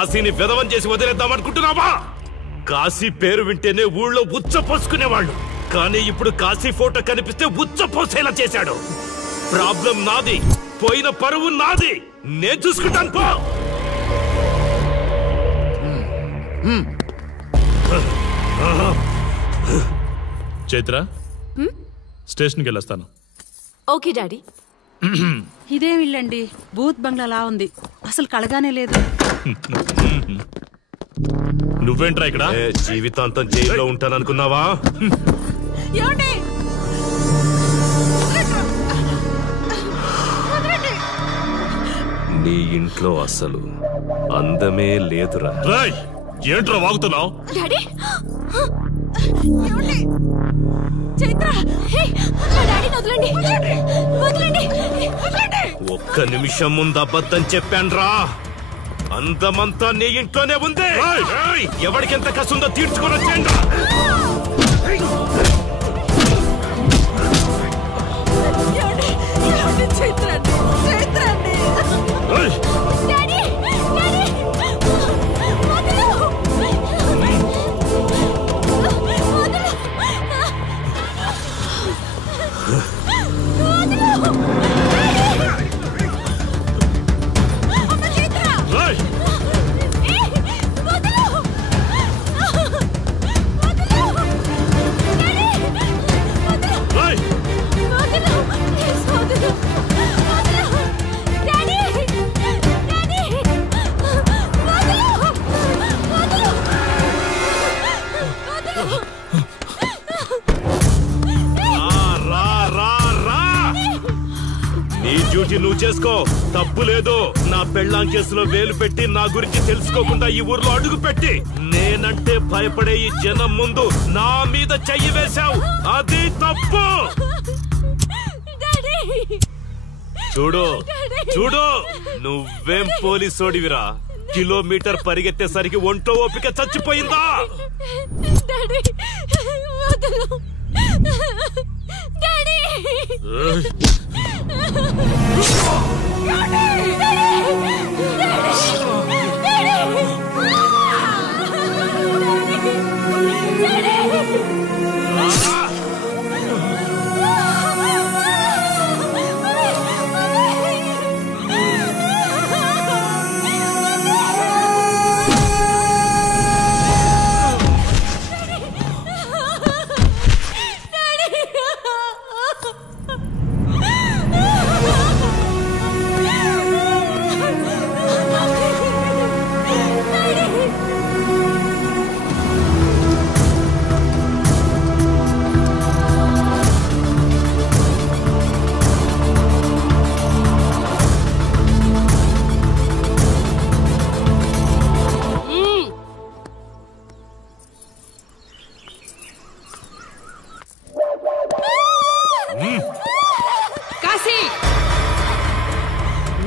కాశీని విధవం చేసి వదిలేద్దాం అనుకుంటున్నావా? కాశీ పేరు వింటేనే ఊళ్ళో ఉచ్చపోసుకునేవాళ్ళు, కానీ ఇప్పుడు కాశీ ఫోటో కనిపిస్తే ఉచ్చపోసేలా చేశాడు. ప్రాబ్లం నాది, పోయిన పరువు నాది, నేను చూసుకుంటాను. పో. చైత్ర, స్టేషన్కి వెళ్ళొస్తాను. Okay daddy. ఇదేం ఇల్లండి, బూత్ బంగ్లాలా ఉంది, అసలు కళగానే లేదు. నువ్వేంట్రా ఇక్కడ? జీవితాంతం జైల్లో ఉంటాననుకున్నావా? నీ ఇంట్లో అసలు అందమే లేదురా. రాయ్, ఏంట్రా వాగుతున్నావు? ఒక్క నిమిషం ముందు అబద్ధం చెప్పాన్రా. అందమంతా నీ ఇంట్లోనే ఉంది. ఎవరికెంత కసుందో తీర్చుకొని వచ్చేయండి. నువ్వు చేసుకో, తప్పు లేదు. నా పెళ్ళాం కేసులో వేలు పెట్టి నా గురించి తెలుసుకోకుండా ఈ ఊర్లో అడుగు పెట్టి నేనంటే భయపడే ఈ జనం ముందు నా మీద చెయ్యి వేశావు, అది తప్పు. చూడు చూడు, నువ్వేం పోలీసోడివిరా? కిలోమీటర్ పరిగెత్తేసరికి ఒంట్లో ఓపిక చచ్చిపోయిందా?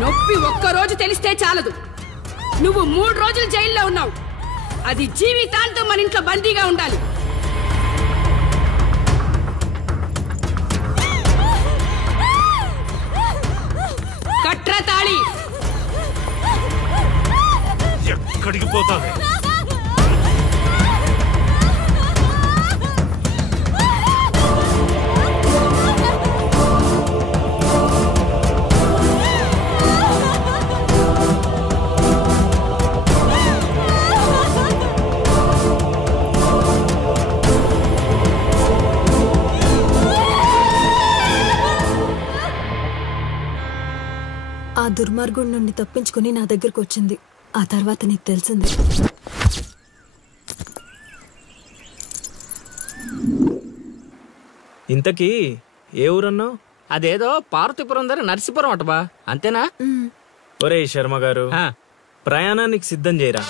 నొప్పి ఒక్కరోజు తెలిస్తే చాలదు, నువ్వు 3 రోజులు జైల్లో ఉన్నావు. అది జీవితాంతం మన ఇంట్లో బందీగా ఉండాలి. కట్రా తాళి. ఎక్కడికి పోతావే? ఆ దుర్మార్గుడి నుండి తప్పించుకుని నా దగ్గరకు వచ్చింది. ఆ తర్వాత నీకు తెలిసింది. ఇంతకీ ఏ ఊరన్నావు? అదేదో పార్వతీపురం దగ్గర నర్సీపురం అటబా, అంతేనా? ఒరే శర్మ గారు, ప్రయాణానికి సిద్ధం చేయరా.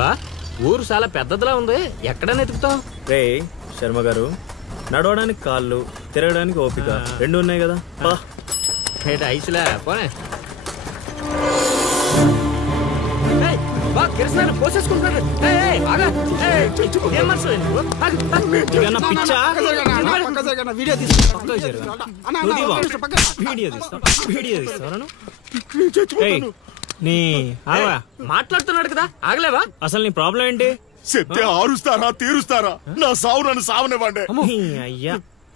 బా, ఊరు చాలా పెద్దదిలా ఉంది, ఎక్కడైనా ఎతుకుతాం? రే శర్మ గారు, నడవడానికి కాళ్ళు, తిరగడానికి ఓపిక 2 ఉన్నాయి కదా. బా ఐసులా పోనే. బా కిరసనాలు పోసేసుకుంటున్నారు. ఏం మనసు పిచ్చా వీడియో నీ ఆవా మాట్లాడుతున్నాడు కదా, ఆగలేవా? అసలు నీ ప్రాబ్లం ఏంటి? చెప్తే ఆరుస్తారా తీరుస్తారా? నా సావు నన్ను సావనివ్వండి. అయ్యా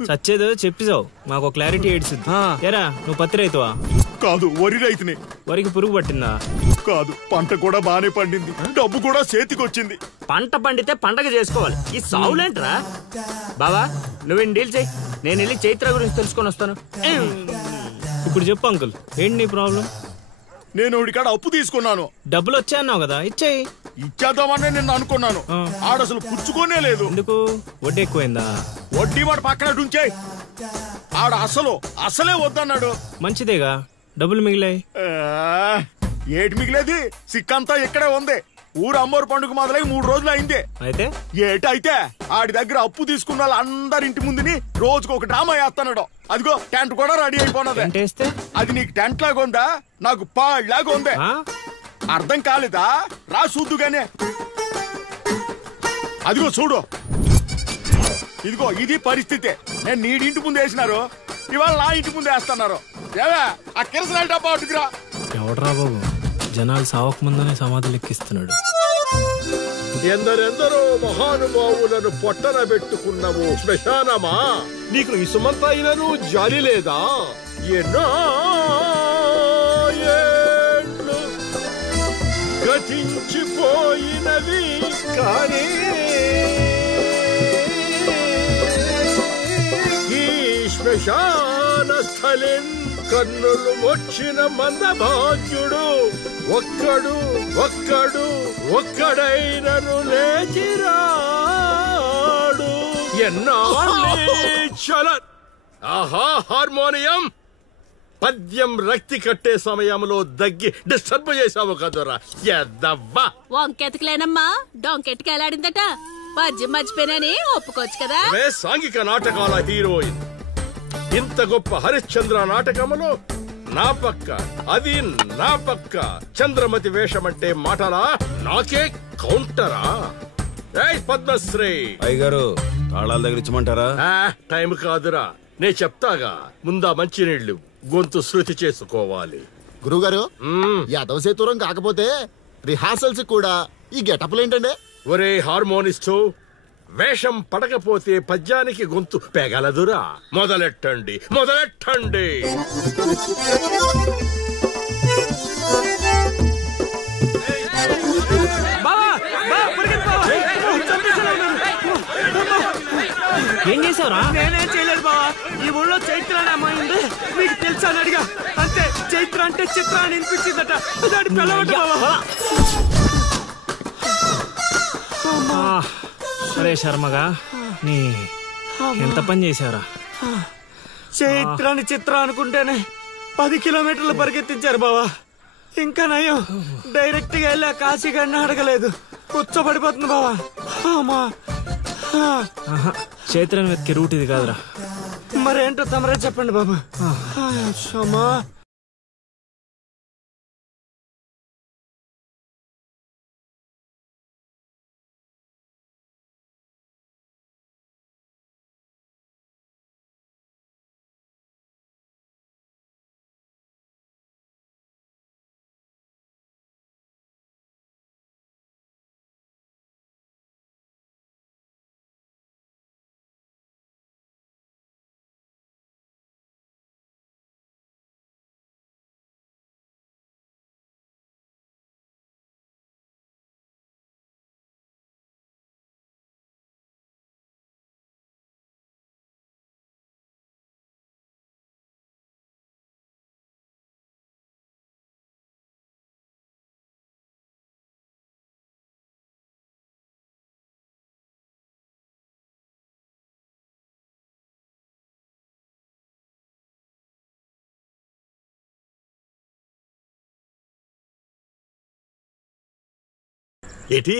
చచ్చేదో చెప్పిసావు, మాకు క్లారిటీ ఏడ్చుద్ది. ఏరా నువ్వు పత్తి రైతువా? కాదు, వరి రైతుని. వరికి పురుగు పట్టిందా? కాదు, పంట కూడా బానే పండింది, డబ్బు కూడా చేతికొచ్చింది. పంట పండితే పండగ చేసుకోవాలి, ఈ సావులేంట్రా? బావా నువ్వు డీల్ చెయ్యి, నేను వెళ్ళి చైత్ర గురించి తెలుసుకొని వస్తాను. ఇప్పుడు చెప్పు అంకుల్, ఏంటి నీ ప్రాబ్లం? నేను ఇడికాడ అప్పు తీసుకున్నాను. డబ్బులు వచ్చా అన్నావు కదా, ఇచ్చేయి. ఇచ్చేద్దామని నేను అనుకున్నాను, ఆడసలు పుచ్చుకోనే లేదు. ఎందుకు? వడ్డీ ఎక్కువైందా? వడ్డీ వాడు పక్కన ఉంచే, ఆడ అసలే వద్దన్నాడు. మంచిదేగా, డబ్బులు మిగిలాయి. ఏటి మిగిలేది? సిక్కంతా ఇక్కడే ఉంది. ఊరు అమ్మోరు పండుగ మొదలై 3 రోజులు అయింది. అయితే ఏటైతే ఆడి దగ్గర అప్పు తీసుకున్న వాళ్ళు అందరింటి ముందుని రోజుకు ఒక డ్రామా వేస్తున్నాడు. అదిగో టెంట్ కూడా రెడీ అయిపోయినది. అది నీకు టెంట్ లాగా ఉందా, నాకు పాళ్ళలాగా ఉంది. అర్థం కాలేదా? రా చూద్దుగానే. అదిగో చూడు, ఇదిగో ఇది పరిస్థితి. నేను నీడింటి ముందు వేసినారు, ఇవాళ నా ఇంటి ముందు వేస్తున్నారు. ఏవే ఆ కిరసనాయిల డబ్బా అటుకురా. ఎవడరా బాబు, జనాలు సావక ముందనే సమాధి లెక్కిస్తున్నాడు. ఎందరెందరో మహానుభావులను పొట్టన పెట్టుకున్నావు శ్మశానమా, నీకు ఇసుమంత అయినను జాలి లేదా? ఎన్నో ఏళ్ళు గతించిపోయినవి కానీ ఈ శ్మశాన స్థలిన్ కన్నులు మొచ్చిన మందభాగ్యుడు ఒక్కడైనను లేచిరాడు. ఎన్నాళ్ళ ఆహా హార్మోనియం పద్యం రక్తి కట్టే సమయంలో దగ్గి డిస్టర్బ్ చేసావు కదరా ఎద్దవ్వా. వంకెతకలేనమ్మా, డొంకెట్టుకు ఎలాడిందట. పద్యం మర్చిపోయినని ఒప్పుకోవచ్చు కదా. సాంఘిక నాటకాల హీరోయిన్, ఇంత గొప్ప హరిశ్చంద్ర నాటకములో నా పక్క చంద్రమతి వేషమంటే మాటలా? నాకే కౌంటరా? పద్మశ్రీ అయ్యగారు తాళాల దగ్గర ఇచ్చమంటారా? టైం కాదురా, నే చెప్తాగా. ముందా మంచినీళ్లు గొంతు శృతి చేసుకోవాలి. గురుగారు, యాదవ సేతురం కాకపోతే రిహార్సల్స్ కూడా ఈ గెటప్లేంటండి? ఒరే హార్మోనిస్టు, వేషం పడకపోతే పద్యానికి గొంతు పెగలదురా. మొదలెట్టండి. ఏం చేసావురా? నేనేం చేయలేదు బావా, ఈ ఊళ్ళో చైత్ర అనే అమ్మాయి ఉంది, మీకు తెలుసా అని అడిగా. అంతే, చైత్ర అంటే చిత్ర అని వినిపించిందట. దాని పిల్లవట బావా. సరే శర్మగా, నీ ఎంత పని చేశారా? చైత్రాన్ని చిత్ర అనుకుంటేనే 10 కిలోమీటర్లు పరిగెత్తించారు బావా. ఇంకా నయం, డైరెక్ట్ గా వెళ్ళా కాశీగాడిని అడగలేదు. కూర్చోబడిపోతుంది బావా. చైత్రని వెతికే రూట్ ఇది కాదురా. మరేంటో తమరే చెప్పండి బాబు. ఏటి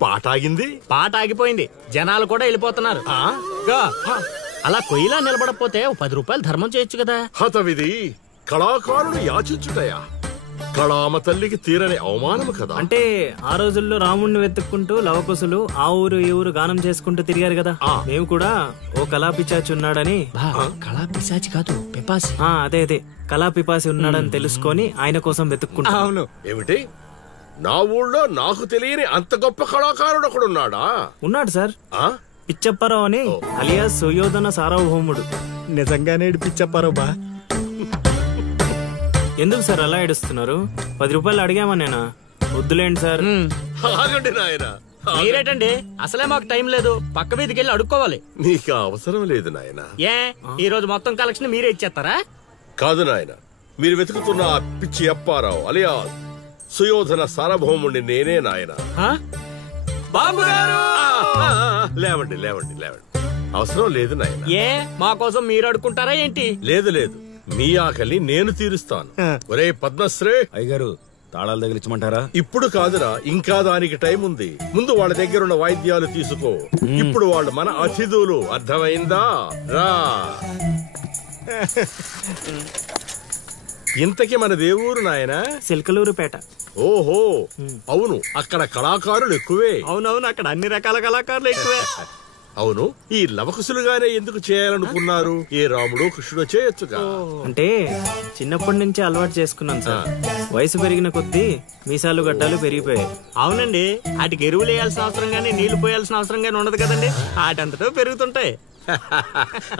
పాట ఆగింది? పాట ఆగిపోయింది, జనాలు కూడా వెళ్ళిపోతున్నారు. అలా కొయ్యిలా నిలబడపోతే 10 రూపాయలు ధర్మం చేయొచ్చు కదా. హతవిధి కళాకారుడు యాచించుటయా? కళామ తల్లికి తీరని అవమానం కదా. అంటే ఆ రోజుల్లో రాముణ్ణి వెతుక్కుంటూ లవకుశులు ఆ ఊరు ఈ ఊరు గానం చేసుకుంటూ తిరిగారు కదా, మేము కూడా ఓ కళాపిచాచి ఉన్నాడని. కళాపిశాచి కాదు, పిపాసి. అదే అదే కళాపిపాసి ఉన్నాడని తెలుసుకొని ఆయన కోసం వెతుక్కుంటా. అవును. ఏమిటి, నా ఊళ్ళో నాకు తెలియని అంత గొప్ప కళాకారుడు ఒకడున్నాడా? ఉన్నాడు సార్, పిచ్చప్పారావు అని, అలియాస్ సుయోధన సార్వభౌముడు. నిజంగానే పిచ్చప్పారావు బా. ఎందుకు సార్ అలా ఏడుస్తున్నారు? 10 రూపాయలు అడిగామా నేనా? వద్దులేండి సార్. ఆగండి నాయనా. మీరేటండి, అసలే మాకు టైం లేదు, పక్క వీధికి వెళ్ళి అడుక్కోవాలి. నీకు అవసరం లేదు నాయనా. ఏ ఈ రోజు మొత్తం కలెక్షన్ మీరే ఇచ్చేస్తారా? కాదు నాయన, మీరు వెతుకుతున్న ఆ పిచ్చి అప్పారావు అలియాస్ సుయోధన సార్వభౌముడిని నేనే నాయన. బాబు గారు! లేవండి లేవండి లేవండి, అవసరం లేదు నాయన. ఏ మా కోసం మీరు అడుక్కుంటారా ఏంటి? లేదు లేదు, మీ ఆకలి నేను తీరుస్తాను. ఒరే పద్మశ్రీ అయ్యగారు, తాళాలు తగిలించమంటారా? ఇప్పుడు కాదురా, ఇంకా దానికి టైం ఉంది. ముందు వాళ్ళ దగ్గర ఉన్న వాయిద్యాలు తీసుకో. ఇప్పుడు వాళ్ళు మన అతిథులు, అర్థమైందా? రా. ఇంతకీ మన దేవురు నాయనా? సిల్కలూరుపేట. ఓహో, అవును, అక్కడ కళాకారులు ఎక్కువే. అవునవును, అక్కడ అన్ని రకాల కళాకారులు ఎక్కువే. అవును, ఈ లవకుశులుగానే ఎందుకు చేయాలనుకున్నారు? ఏ రాముడు కృష్ణుడు చేయొచ్చుగా. అంటే చిన్నప్పటి నుంచి అలవాటు చేసుకున్నాను సార్. వయసు పెరిగిన కొద్దీ మీసాలు గడ్డాలు పెరిగిపోయాయి. అవునండి, వాటికి ఎరువులు వేయాల్సిన అవసరం గానీ నీళ్లు పోయాల్సిన అవసరం గానీ ఉండదు కదండి, వాటంతటో పెరుగుతుంటాయి.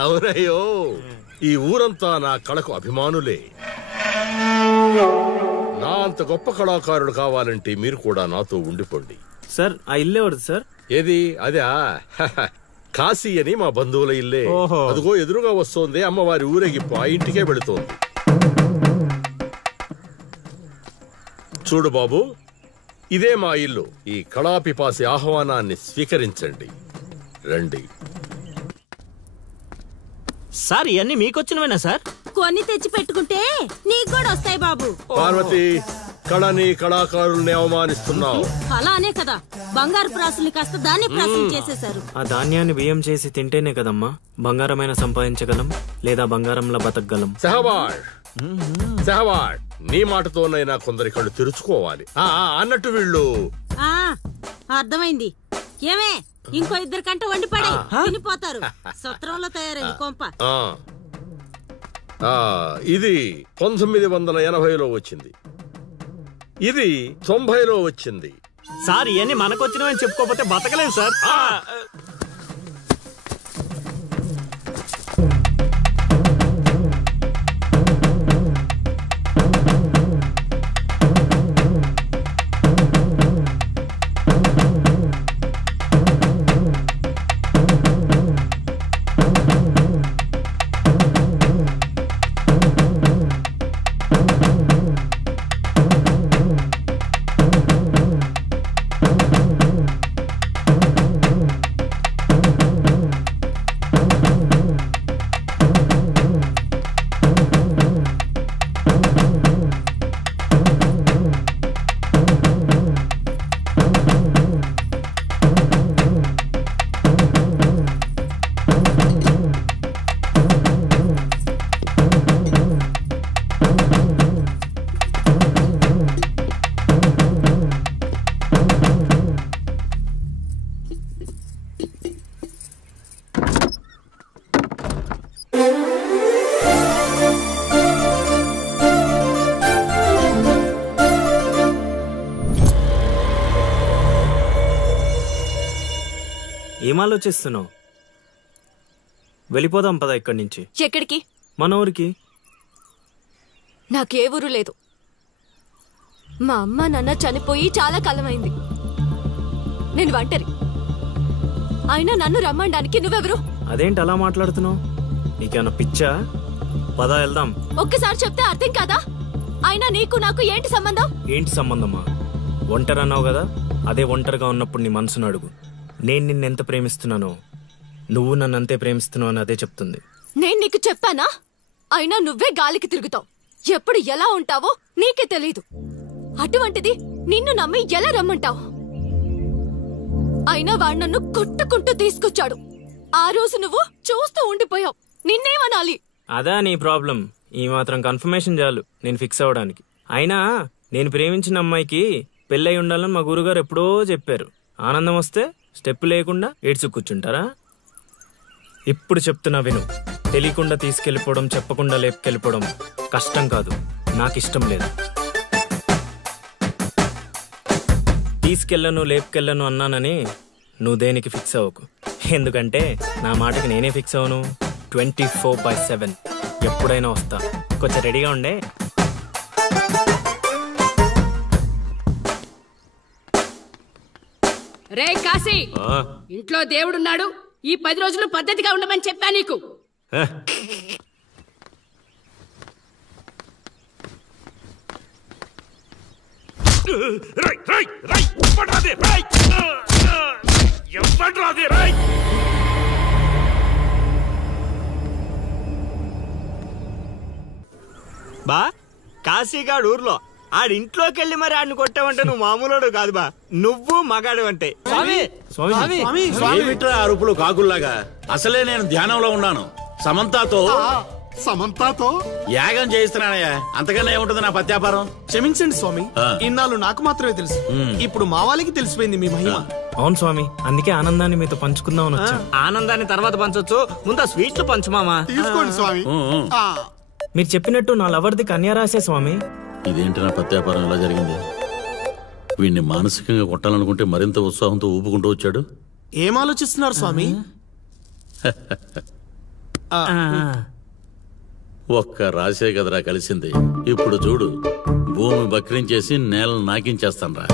అవునయ్యో, ఈ ఊరంతా నా కళకు అభిమానులే. నా అంత గొప్ప కళాకారుడు కావాలంటే మీరు కూడా నాతో ఉండిపోండి. సార్ ఆ ఇల్లు ఎవరిది సార్? ఏది అదా? కాశీ అని మా బంధువుల ఇల్లే. అదిగో ఎదురుగా వస్తోంది అమ్మవారి ఊరేగింపు, ఆ ఇంటికే వెళుతోంది. చూడు బాబు, ఇదే మా ఇల్లు. ఈ కళాపిపాసి ఆహ్వానాన్ని స్వీకరించండి. రండి. సార్ ఇవన్నీ మీకొచ్చినవేనా సార్? కొన్ని తెచ్చి పెట్టుకుంటే నీకు కూడా వస్తాయి బాబు. పార్వతి, కళని కళాకారుల్ని అవమానిస్తున్నావు. అలానే కదా, బంగారు ప్రాసుల్ని కాస్త ధాన్య ప్రాసులు చేసేశారు. ఆ ధాన్యాన్ని బియ్యం చేసి తింటేనే కదమ్మా బంగారమైన సంపాదించగలం, లేదా బంగారంలో బతకగలం. సహవాడ్ సహవాడ్, నీ మాటతోనైనా కొందరి కళ్ళు తెరుచుకోవాలి. అన్నట్టు వీళ్ళు అర్థమైంది. ఏమే, ఇంకో 2 కంట వండి పడే తినిపోతారు. సత్రంలో తయారైంది కొంప. ఇది 1980లో వచ్చింది, ఇది 90లో వచ్చింది. సార్ ఇవన్నీ మనకొచ్చినవని చెప్పుకోకపోతే బతకలేదు సార్. ఏం ఆలోచిస్తున్నావు? వెళ్ళిపోదాం పద ఇక్కడి నుంచి. ఎక్కడికి? మన ఊరికి. నాకే ఊరు లేదు. మా అమ్మ నాన్న చనిపోయి చాలా కాలమైంది. నేను ఒంటరి. అయినా నన్ను రమ్మడానికి నువ్వెవరు? అదేంటి అలా మాట్లాడుతున్నావు? నీకేమన్నా పిచ్చా? పద వెళ్దాం. ఒక్కసారి చెప్తే అర్థం కాదా? అయినా నీకు నాకు ఏంటి సంబంధం? ఏంటి సంబంధమా? ఒంటరి అన్నావు కదా, అదే ఒంటరిగా ఉన్నప్పుడు నీ మనసును అడుగు. నేను నిన్నెంత ప్రేమిస్తున్నానో నువ్వు నన్ను అంతే ప్రేమిస్తున్నావు అని అదే చెప్తుంది. నేను నీకు చెప్పానా? అయినా నువ్వే గాలికి తిరుగుతావు. ఎప్పుడు ఎలా ఉంటావో నీకే తెలీదు. అటువంటిది నిన్ను నమ్మి ఎలా రమ్మంటావు? అయినా వాడు నన్ను కొట్టుకుంటూ తీసుకొచ్చాడు. ఆ రోజు నువ్వు చూస్తూ ఉండిపోయావు. నిన్నేమనాలి? అదా నీ ప్రాబ్లం? ఈ మాత్రం కన్ఫర్మేషన్ చాలు నేను ఫిక్స్ అవ్వడానికి. అయినా నేను ప్రేమించిన అమ్మాయికి పెళ్ళై ఉండాలని మా గురుగారు ఎప్పుడో చెప్పారు. ఆనందం వస్తే స్టెప్ లేకుండా ఏడ్చి కూర్చుంటారా? ఇప్పుడు చెప్తున్నా విను. తెలియకుండా తీసుకెళ్ళిపోవడం, చెప్పకుండా లేపుకెళ్ళిపోవడం కష్టం కాదు, నాకు ఇష్టం లేదు. తీసుకెళ్ళను లేపుకెళ్ళను అన్నానని నువ్వు దేనికి ఫిక్స్ అవ్వకు. ఎందుకంటే నా మాటకి నేనే ఫిక్స్ అవను. 24/7 ఎప్పుడైనా వస్తా. కొంచెం రెడీగా ఉండే. రే కాశీ, ఇంట్లో దేవుడున్నాడు. ఈ 10 రోజులు పద్ధతిగా ఉండమని చెప్పా నీకు. బా కాశీగాడు ఊర్లో ఆడింట్లోకి వెళ్ళి మరి ఆడిని కొట్టావంటే నువ్వు మామూలుడు కాదు బా. నువ్వు మగాడు అంటే. ఏమిట్రా అరుపులు కాకుల్లాగా? అసలే నేను ధ్యానంలో ఉన్నాను. సమంతాతో యాగం చేయిస్తున్నానయ్యా. అంతకన్నా ఏముంటుంది నా పత్యాపారం? క్షమించండి స్వామి, ఇన్నాళ్ళు నాకు మాత్రమే తెలుసు. ఇప్పుడు మా వాళ్ళకి తెలిసిపోయింది మీ మహిమ. అవును స్వామి, అందుకే ఆనందాన్ని మీతో పంచుకుందామని వచ్చా. ఆనందాన్ని తర్వాత పంచొచ్చు, ముందు ఆ స్వీట్లు పంచు మామా. తీసుకోండి స్వామి. మీరు చెప్పినట్టు నా లవర్ది కన్యారాసే స్వామి. ఇదేంటి నా పత్యాపారం ఎలా జరిగింది? వీడిని మానసికంగా కొట్టాలనుకుంటే మరింత ఉత్సాహంతో ఊపుకుంటూ వచ్చాడు. ఏం ఆలోచిస్తున్నారు స్వామి? ఒక్క రాసే కదరా కలిసింది. ఇప్పుడు చూడు, భూమి బక్రించేసి నేలను నాకించేస్తాను రా.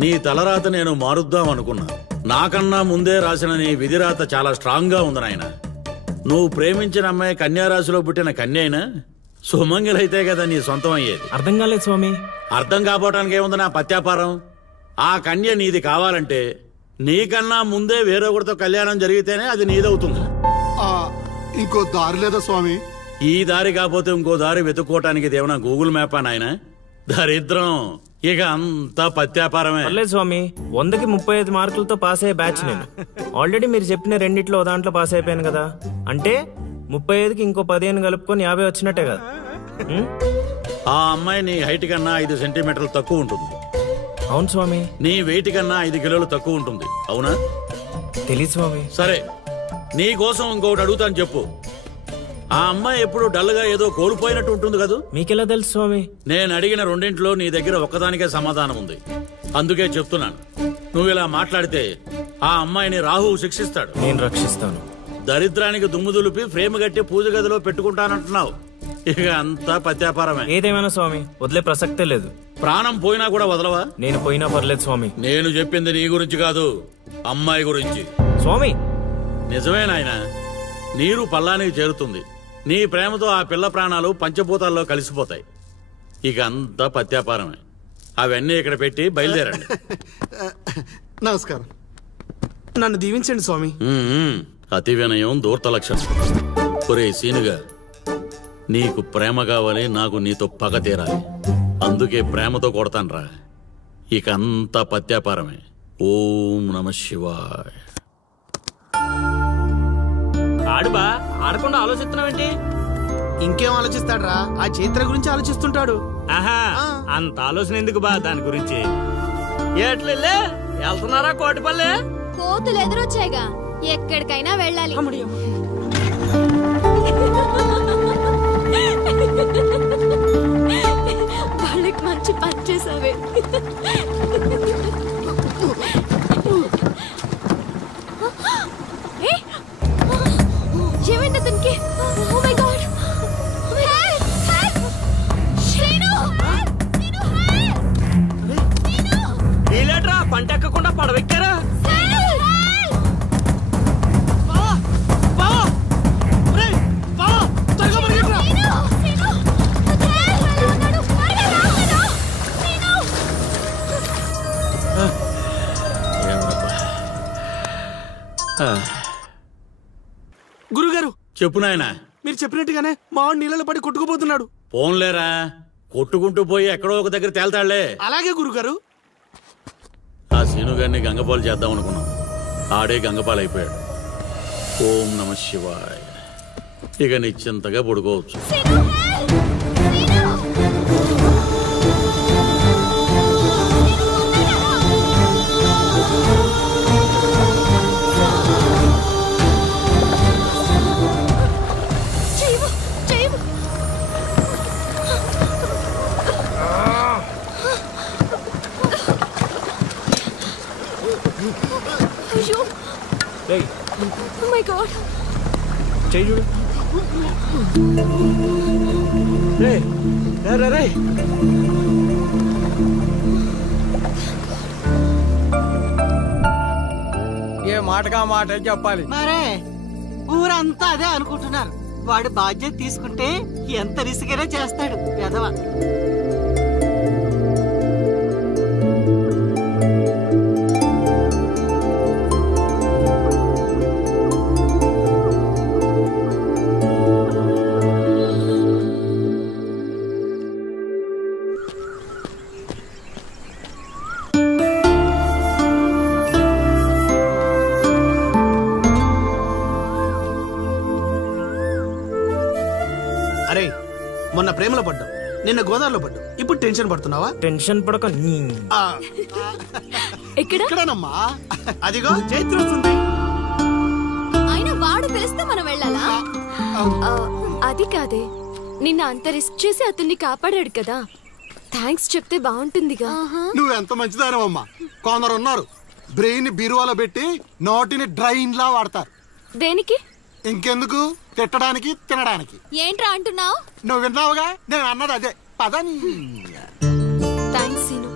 నీ తలరాత నేను మారుద్దాం అనుకున్నా. నాకన్నా ముందే రాసిన నీ విధిరాత చాలా స్ట్రాంగ్ గా ఉంది నాయన. నువ్వు ప్రేమించిన అమ్మాయి కన్యారాశిలో పుట్టిన కన్య అయినా సుమంగిలైతే కదా నీ సొంతం అయ్యేది. అర్థం కాలేదు స్వామి. అర్థం కాపోవటానికి ఏముంది నా పత్యాపారం? ఆ కన్య నీది కావాలంటే నీకన్నా ముందే వేరొకరితో కళ్యాణం జరిగితేనే అది నీదవుతుంది. ఇంకో దారి లేదా స్వామి? ఈ దారి కాకపోతే ఇంకో దారి వెతుక్కోవటానికి ఇదేమన్నా గూగుల్ మ్యాపా నాయన? దరిద్రం. ఇక అంతా పత్యాపారమే. పర్లేదు స్వామి, 100కి 35 మార్కులతో పాస్ అయ్యే బ్యాచ్ నేను. ఆల్రెడీ మీరు చెప్పిన రెండిట్లో దాంట్లో పాస్ అయిపోయాను కదా. అంటే 35కి ఇంకో 15 కలుపుకొని 50 వచ్చినట్టే కదా. ఆ అమ్మాయి నీ హైట్ కన్నా 5 సెంటీమీటర్లు తక్కువ ఉంటుంది. అవును స్వామి. నీ వెయిట్ కన్నా 5 కిలోలు తక్కువ ఉంటుంది. అవునా? తెలియదు స్వామి. సరే, నీ కోసం ఇంకొకటి అడుగుతాను, చెప్పు. ఆ అమ్మాయి ఎప్పుడు డల్ గా ఏదో కోల్పోయినట్టు ఉంటుంది కదా? మీకెలా తెలుసు స్వామి? నేను అడిగిన రెండింట్లో నీ దగ్గర ఒక్కదానికే సమాధానం ఉంది. అందుకే చెప్తున్నాను. నువ్వు ఇలా మాట్లాడితే ఆ అమ్మాయిని రాహువు శిక్షిస్తాడు. నేను రక్షిస్తాను. దరిద్రానికి దుమ్ము దులిపి ఫ్రేమ్ కట్టి పూజ గదిలో పెట్టుకుంటానంటున్నావు. ఇక అంతా పత్యాపారమే. ఏదేమైనా స్వామి, వదిలే ప్రసక్తే లేదు. ప్రాణం పోయినా కూడా వదలవా? నేను పోయినా పర్లేదు స్వామి. నేను చెప్పింది నీ గురించి కాదు, అమ్మాయి గురించి. స్వామి నిజమే నాయనా, నీరు పల్లానికి చేరుతుంది. నీ ప్రేమతో ఆ పిల్ల ప్రాణాలు పంచభూతాల్లో కలిసిపోతాయి. ఇక అంతా పత్యాపారమే. అవన్నీ ఇక్కడ పెట్టి బయలుదేరండి. నమస్కారం. నన్ను దీవించండి స్వామి. అతి వినయం దూర్త లక్షణం. ఒరే సీనుగా, నీకు ప్రేమ కావాలి, నాకు నీతో పగ తీరాలి. అందుకే ప్రేమతో కొడతాన్రా. ఇక అంతా పత్యాపారమే. ఓం నమ శివాయ. ఆడుబా, ఆడకుండా ఆలోచిస్తున్నావేంటి? ఇంకేం ఆలోచిస్తాడ్రా? ఆ చైత్ర గురించి ఆలోచిస్తుంటాడు. ఆహా, అంత ఆలోచన ఎందుకు బా దాని గురించి? ఎట్లే వెళ్తున్నారా కోటిపల్లె? కోతులు ఎదురొచ్చాయిగా, ఎక్కడికైనా వెళ్ళాలి. వాళ్ళకి మంచి పని చేసావే. ఏమైంది అతనికి? Oh my God! వీలేట్రా పంట ఎక్కకుండా పడవెక్కారా? గురుగారు చెప్పు నాయనా. మీరు చెప్పినట్టుగానే మావాడు నీళ్ళలో పడి కొట్టుకుపోతున్నాడు. పోన్లేరా, కొట్టుకుంటూ పోయి ఎక్కడో ఒక దగ్గర తేల్తాళ్లే. అలాగే గురుగారు. ఆ సీనుగారిని గంగపాలు చేద్దాం అనుకున్నాం. ఆడే గంగపాలు అయిపోయాడు. ఓం నమ శివాయ. ఇక నిశ్చింతగా పడుకోవచ్చు. గాడ్ చెయ్యి చూడు. ఏ మాటగా మాట చెప్పాలి. మరే ఊరంతా అదే అనుకుంటున్నారు. వాడు బాధ్యత తీసుకుంటే ఎంత రిస్క్ అయినా చేస్తాడు పెదవ. అరే మొన్న ప్రేమలో పడ్డావు, నిన్న గోదావరిలో పడ్డావు, ఇప్పుడు టెన్షన్ పడుతున్నావా? టెన్షన్ పడక ఇక్కడనమ్మా. అదిగో చైత్ర వస్తుంది. అయినా వాడు పిలిస్తే మనం వెళ్ళాలా? అది కాదే, నిన్న అంత రిస్క్ చేసి అతన్ని కాపాడాడు కదా, థ్యాంక్స్ చెప్తే బాగుంటుందిగా. నువ్వెంత మంచిదానమ్మా. కొందరు ఉన్నారు బ్రెయిన్ బీరువాలో పెట్టి నోటిని డ్రైన్ లా వాడతారు. దేనికి? ఇంకెందుకు, తిట్టడానికి తినడానికి. ఏంట్రా అంటున్నావు? నువ్వు విన్నావుగా, నేను అన్నది అదే. పదని. Thanks scene.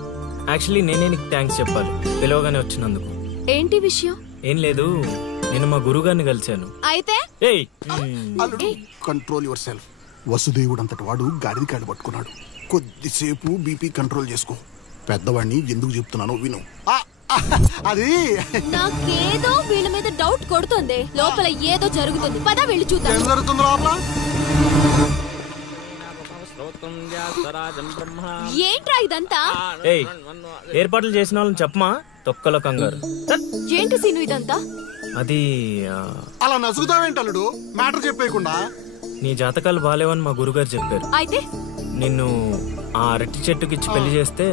యాక్చువల్లీ నేనే నీకు థ్యాంక్స్ చెప్పాలి పిలవగానే వచ్చినందుకు. ఏంటి విషయం? ఏం లేదు, నేను మా గురుగారిని కలిశాను. అయితే కంట్రోల్ యువర్ సెల్ఫ్. వసుదేవుడు అంతటి వాడు గాడిది కాళ్ళు పట్టుకున్నాడు. కొద్దిసేపు బీపీ కంట్రోల్ చేసుకో. పెద్దవాడిని ఎందుకు చెప్తున్నానో విను. అది నాకేదో వీళ్ళ మీద డౌట్ కొడుతుంది. లోపల ఏదో జరుగుతుంది. పద వెళ్ళి చూద్దాం. ఏం జరుగుతుంది లోపల? ఏంట్రా ఇదంతా? ఏర్పాట్లు చేసిన వాళ్ళని చెప్పమా, తొక్కలో కంగారు. ఏంటి సీను ఇదంతా? అది అలా నసుగుతావేంటల్లుడు, మ్యాటర్ చెప్పేయకుండా. నీ జాతకాలు బాలేవని మా గురుగారు చెప్పారు. అయితే నిన్ను ఆ అరటి చెట్టుకి ఇచ్చి పెళ్లి చేస్తే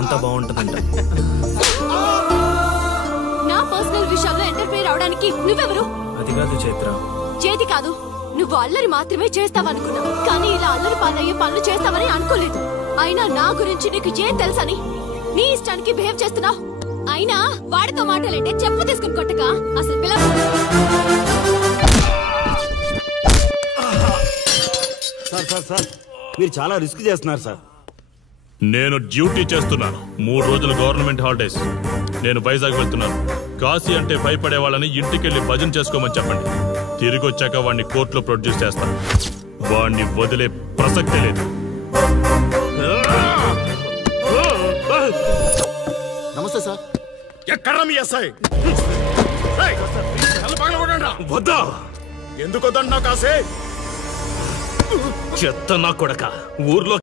అంతా బాగుంటుందంట. నా పర్సనల్ విషయాల్లో ఎంటర్ఫైర్ అవడానికి నువ్వెవరు? అది కాదు చైత్ర. చేతి కాదు, నువ్వు అల్లరి మాత్రమే చేస్తావనుకున్నా, కానీ ఇలా అల్లరి పాలయ్యే పనులు చేస్తావని అనుకోలేదు. అయినా నా గురించి నీకు ఏం తెలుసని నీ ఇష్టానికి బిహేవ్ చేస్తున్నావు. అయినా వాడితో మాటలంటే చెప్పు తీసుకుని కొట్టక అసలు పిల్ల. సార్ సార్ సార్, మీరు చాలా రిస్క్ చేస్తున్నారు సార్. నేను డ్యూటీ చేస్తున్నాను. 3 రోజులు గవర్నమెంట్ హాలిడేస్. నేను వైజాగ్ వెళ్తున్నాను. కాశీ అంటే భయపడే వాళ్ళని ఇంటికెళ్ళి భజన చేసుకోమని చెప్పండి. తిరిగి వచ్చాక వాడిని కోర్టులో ప్రొడ్యూస్ చేస్తాను. వాడిని వదిలే ప్రసక్తే లేదు. నమస్తే సార్. ఎక్కడ మీ ఎస్ఐ? వద్దా? ఎందుకు వద్దంటున్నావు కాశీ? చెత్త నా కొడక. ఊర్లో